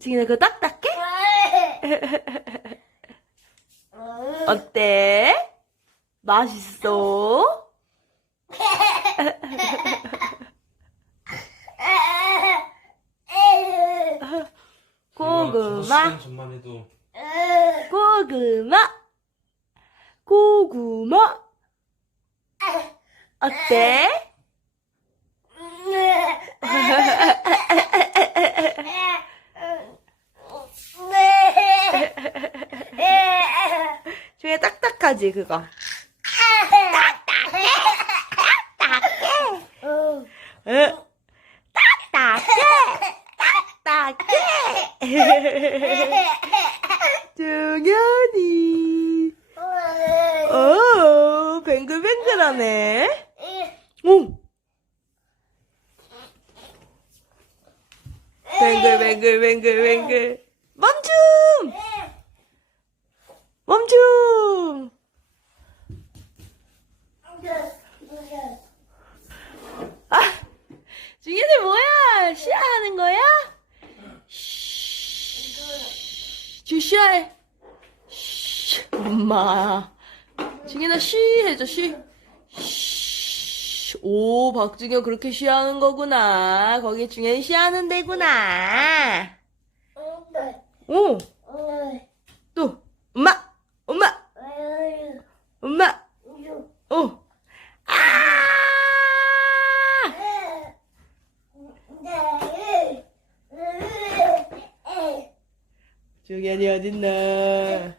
지금 그거 딱딱해? 어때? 맛있어? 고구마, 시간 전만 해도 고구마, 고구마. 어때? 딱딱하지 그거. 응. 딱딱해, 딱딱해. 중현이. 어, 뱅글뱅글하네. 오. 뱅글뱅글뱅글뱅글. 멈춤! 멈춤! 아, 중현이 뭐야? 시야하는 거야? 쉬, 엄마. 중현아 쉬 해줘 쉬. 쉬. 오, 박중현 그렇게 쉬하는 거구나. 거기 중현이 쉬하는 데구나. 오, 또 엄마, 엄마, 엄마. 오. 아! 중현이 어딨나?